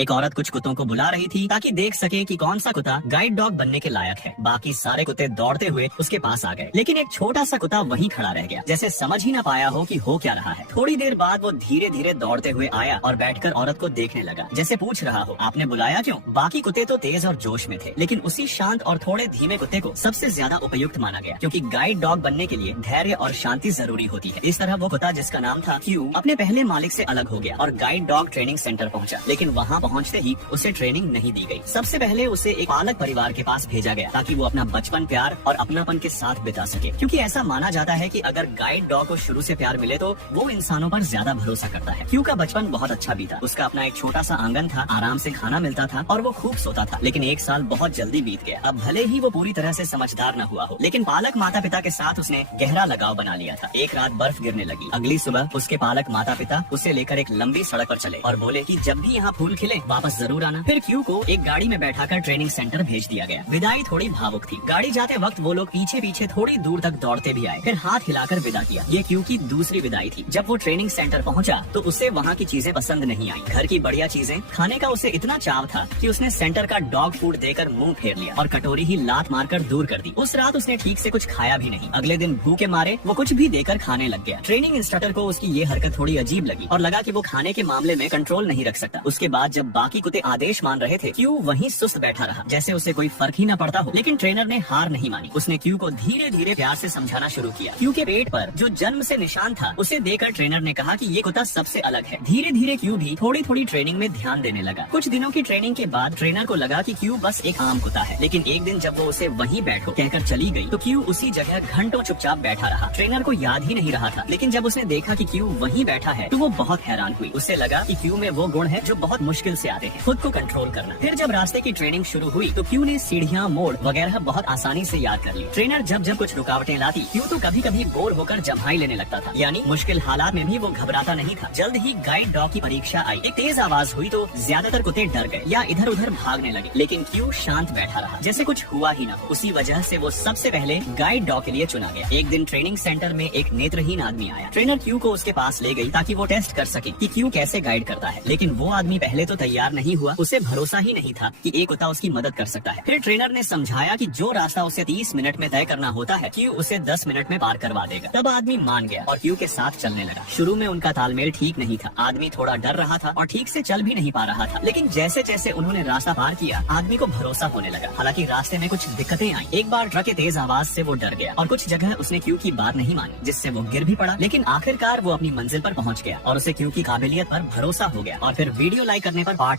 एक औरत कुछ कुत्तों को बुला रही थी ताकि देख सके कि कौन सा कुत्ता गाइड डॉग बनने के लायक है। बाकी सारे कुत्ते दौड़ते हुए उसके पास आ गए, लेकिन एक छोटा सा कुत्ता वहीं खड़ा रह गया, जैसे समझ ही ना पाया हो कि हो क्या रहा है। थोड़ी देर बाद वो धीरे धीरे दौड़ते हुए आया और बैठकर औरत को देखने लगा, जैसे पूछ रहा हो आपने बुलाया क्यों। बाकी कुत्ते तो तेज और जोश में थे, लेकिन उसी शांत और थोड़े धीमे कुत्ते को सबसे ज्यादा उपयुक्त माना गया, क्योंकि गाइड डॉग बनने के लिए धैर्य और शांति जरूरी होती है। इस तरह वो कुत्ता जिसका नाम था क्यू अपने पहले मालिक से अलग हो गया और गाइड डॉग ट्रेनिंग सेंटर पहुंचा, लेकिन वहां पहुंचते ही उसे ट्रेनिंग नहीं दी गई। सबसे पहले उसे एक पालक परिवार के पास भेजा गया ताकि वो अपना बचपन, प्यार और अपनापन के साथ बिता सके, क्योंकि ऐसा माना जाता है कि अगर गाइड डॉग को शुरू से प्यार मिले तो वो इंसानों पर ज्यादा भरोसा करता है। क्यू का बचपन बहुत अच्छा बीता। उसका अपना एक छोटा सा आंगन था, आराम से खाना मिलता था और वो खूब सोता था। लेकिन एक साल बहुत जल्दी बीत गया। अब भले ही वो पूरी तरह से समझदार न हुआ हो, लेकिन पालक माता पिता के साथ उसने गहरा लगाव बना लिया था। एक रात बर्फ गिरने लगी। अगली सुबह उसके पालक माता पिता उसे लेकर एक लंबी सड़क पर चले और बोले कि जब भी यहाँ फूल खिले वापस जरूर आना। फिर क्यू को एक गाड़ी में बैठाकर ट्रेनिंग सेंटर भेज दिया गया। विदाई थोड़ी भावुक थी। गाड़ी जाते वक्त वो लोग पीछे पीछे थोड़ी दूर तक दौड़ते भी आए, फिर हाथ हिलाकर विदा किया। ये क्यू की दूसरी विदाई थी। जब वो ट्रेनिंग सेंटर पहुंचा तो उसे वहाँ की चीजें पसंद नहीं आई। घर की बढ़िया चीजें खाने का उसे इतना चाव था कि उसने सेंटर का डॉग फूड देकर मुंह फेर लिया और कटोरी ही लात मारकर दूर कर दी। उस रात उसने ठीक से कुछ खाया भी नहीं। अगले दिन भूखे मारे वो कुछ भी देकर खाने लग गया। ट्रेनिंग इंस्ट्रक्टर को उसकी ये हरकत थोड़ी अजीब लगी और लगा कि वो खाने के मामले में कंट्रोल नहीं रख सकता। उसके बाद जब बाकी कुत्ते आदेश मान रहे थे, क्यू वहीं सुस्त बैठा रहा, जैसे उसे कोई फर्क ही न पड़ता हो। लेकिन ट्रेनर ने हार नहीं मानी। उसने क्यू को धीरे धीरे प्यार से समझाना शुरू किया। क्यू के पेट पर जो जन्म से निशान था उसे देखकर ट्रेनर ने कहा कि ये कुत्ता सबसे अलग है। धीरे धीरे क्यू भी थोड़ी थोड़ी ट्रेनिंग में ध्यान देने लगा। कुछ दिनों की ट्रेनिंग के बाद ट्रेनर को लगा कि क्यू बस एक आम कुत्ता है। लेकिन एक दिन जब वो उसे वहीं बैठो कहकर चली गई तो क्यू उसी जगह घंटों चुपचाप बैठा रहा। ट्रेनर को याद ही नहीं रहा था, लेकिन जब उसने देखा कि क्यू वहीं बैठा है तो वो बहुत हैरान हुई। उससे लगा कि क्यू में वो गुण है जो बहुत मुश्किल से आते हैं, खुद को कंट्रोल करना। फिर जब रास्ते की ट्रेनिंग शुरू हुई तो क्यू ने सीढ़ियाँ, मोड़ वगैरह बहुत आसानी से याद कर ली। ट्रेनर जब जब कुछ रुकावटें लाती, क्यू तो कभी कभी बोर होकर जम्हाई लेने लगता था, यानी मुश्किल हालात में भी वो घबराता नहीं था। जल्द ही गाइड डॉग की परीक्षा आई। एक तेज आवाज हुई तो ज्यादातर कुत्ते डर गए या इधर उधर भागने लगे, लेकिन क्यू शांत बैठा रहा, जैसे कुछ हुआ ही न हो। उसी वजह से वो सबसे पहले गाइड डॉग के लिए चुना गया। एक दिन ट्रेनिंग सेंटर में एक नेत्रहीन आदमी आया। ट्रेनर क्यू को उसके पास ले गई ताकि वो टेस्ट कर सके कि क्यू कैसे गाइड करता है। लेकिन वो आदमी पहले तो तैयार नहीं हुआ। उसे भरोसा ही नहीं था कि एक कुत्ता उसकी मदद कर सकता है। फिर ट्रेनर ने समझाया कि जो रास्ता उसे 30 मिनट में तय करना होता है, क्यू उसे 10 मिनट में पार करवा देगा। तब आदमी मान गया और क्यू के साथ चलने लगा। शुरू में उनका तालमेल ठीक नहीं था। आदमी थोड़ा डर रहा था और ठीक से चल भी नहीं पा रहा था, लेकिन जैसे जैसे उन्होंने रास्ता पार किया आदमी को भरोसा होने लगा। हालांकि रास्ते में कुछ दिक्कतें आई। एक बार ट्रक के तेज आवाज से वो डर गया और कुछ जगह उसने क्यू की बात नहीं मानी, जिससे वो गिर भी पड़ा। लेकिन आखिरकार वो अपनी मंजिल पर पहुंच गया और उसे क्यू की काबिलियत पर भरोसा हो गया। और फिर वीडियो लाइक करने पर पार्ट